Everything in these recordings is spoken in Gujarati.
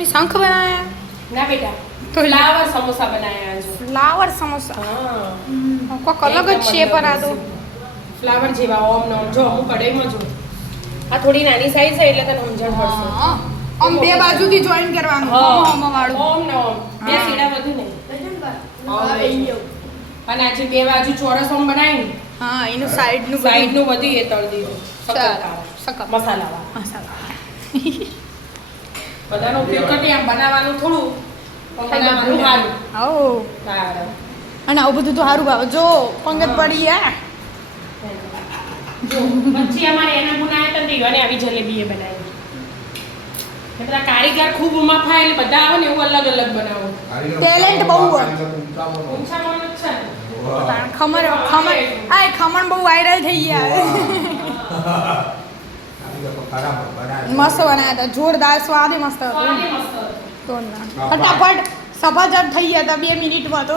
मम्मी शंख बनाया ना बेटा तो फ्लावर समोसा बनाया है फ्लावर समोसा हाँ कोई अलग જ છે પર આ તો ફ્લાવર જેવા ઓમ નો જો હું કઢાઈમાં જો આ થોડી નાની સાઈઝ છે એટલે તને સમજણ પડશે આમ બે બાજુથી જોઈન કરવાનું ઓમ વાળું ઓમ નો ઓમ બે સીડા બધું નહીં અને આજે બે બાજુ ચોરસ ઓમ બનાવીને હા એનું સાઈડનું સાઈડનું બધું એ તળ દીધું સકર મસાલા મસાલા બધાનો ઉપયોગ કરી આમ બનાવવાનું થોડું બનાવવાનું સારું આવો અને આવું બધું તો સારું ભાવે જો પંગત પડી યાર જો પછી અમારે એના ગુનાયા તો દીવાને આવી જલેબી એ બનાવી બધા કારીગર ખૂબ ઉમાફા એટલે બધા આવે ને એવું અલગ અલગ બનાવો ટેલેન્ટ બહુ હોય ઊંચા મોન જ છે ખમણ બહુ વાયરલ થઈ ગયા મસ્ત બનાવ્યા હતા જોરદાર સ્વાદ મસ્ત હતો ફટાફટ સફાજટ થઈ ગયા હતા 2 મિનિટમાં તો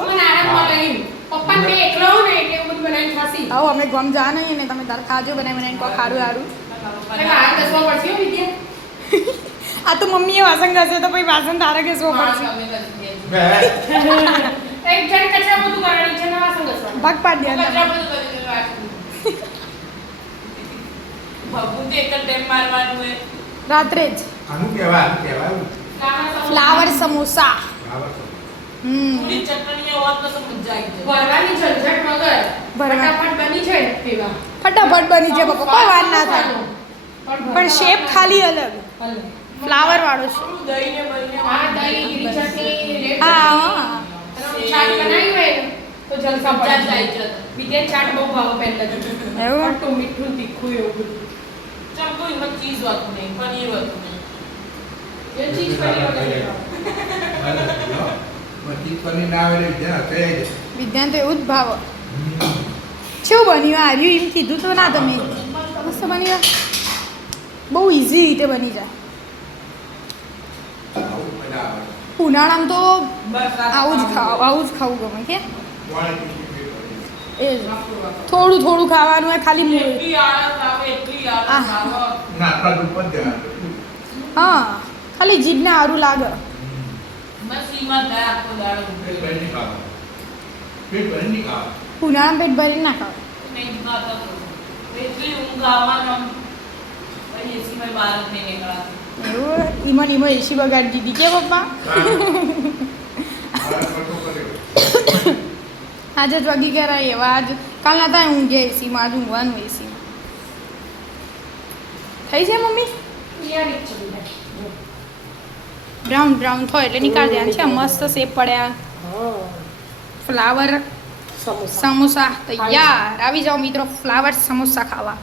પપ્પા બે એકલો ને એટલે એવું બધું બનાવીને ખાસી આવો અમે ગમ જા નહીં ને તમે તાર ખાજો બનાવીને કોઈ ખારું સારું બહાર ઘસવા પડશે હો વિદ્યા આ તો મમ્મીએ વાસણ ઘસે તો પછી વાસણ તારે ઘસવો પડશે એક જણ કચરા બધું કરવાની છે ને વાસણ ઘસવાનું ભાગ પાડ દે કચરા બધું કરી ભગુંતે એક ટાઈમ મારવાનું હે રાત્રે જ આનું કહેવાય ફ્લાવર સમોસા પૂરી ચટણીઓ હોત તો મજા આવી જાય ભરવાની ઝંઝટ વગર ફટાફટ બની જાય પીવા ફટાફટ બની જાય બાપા કોઈ વાર ના થાય પણ શેપ ખાલી અલગ ફ્લાવર વાળો છે દહીં ને બહીને આ દહીં લીલી ચટણી રેડ હા ચાટ બનાવી હોય તો જલસા પડી જાય બીજે ચાટ બહુ ભાવ પહેલા એવું તો મીઠું તીખું એવું બધું ચમ કોઈ મત ચીઝ હોતું નહીં પનીર હોતું નહીં એ ચીઝ પનીર હોતું બધી પની ના આવે વિદ્યા કહે છે વિદ્યાન તો એવું જ ભાવ કેવું બન્યું આર્યું એમ કીધું તો ના તમે મસ્ત બની બહુ ઇઝી રીતે બની જાય આવું મજા આવે ઉનાળામાં તો બસ આવું જ ખાવું ગમે કે ક્વોલિટી એ જ થોડું થોડું ખાવાનું હોય ખાલી એટલી આળસ આવે એટલી આળસ આવે નાટક ઉપર ધ્યાન હા ખાલી જીભને સારું લાગે બસ ઈમાં થાય આખો દાડો પેટ ભરી ખાવા પેટ ભરી ખાવા ઉનાળામાં પેટ ભરીને ના ખાવ નહીં ખાતા તો એટલી ઊંઘ આવવાનો પછી એસીમાં બહાર જ નહીં નીકળાતી એવું ઈમાં એસી બગાડી દીધી કે પપ્પા આજે જ વાગી ગયા એવા આજ કાલના થાય ઊંઘે એસીમાં આજ ઊંઘવાનું એસીમાં થઈ છે મમ્મી યાર એક ચલી જાય બ્રાઉન બ્રાઉન થાય એટલે નીકાળી દેવાનું છે મસ્ત શેપ પડ્યા ફ્લાવર સમોસા તૈયાર આવી જાઓ મિત્રો ફ્લાવર સમોસા ખાવા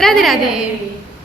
રાધે રાધે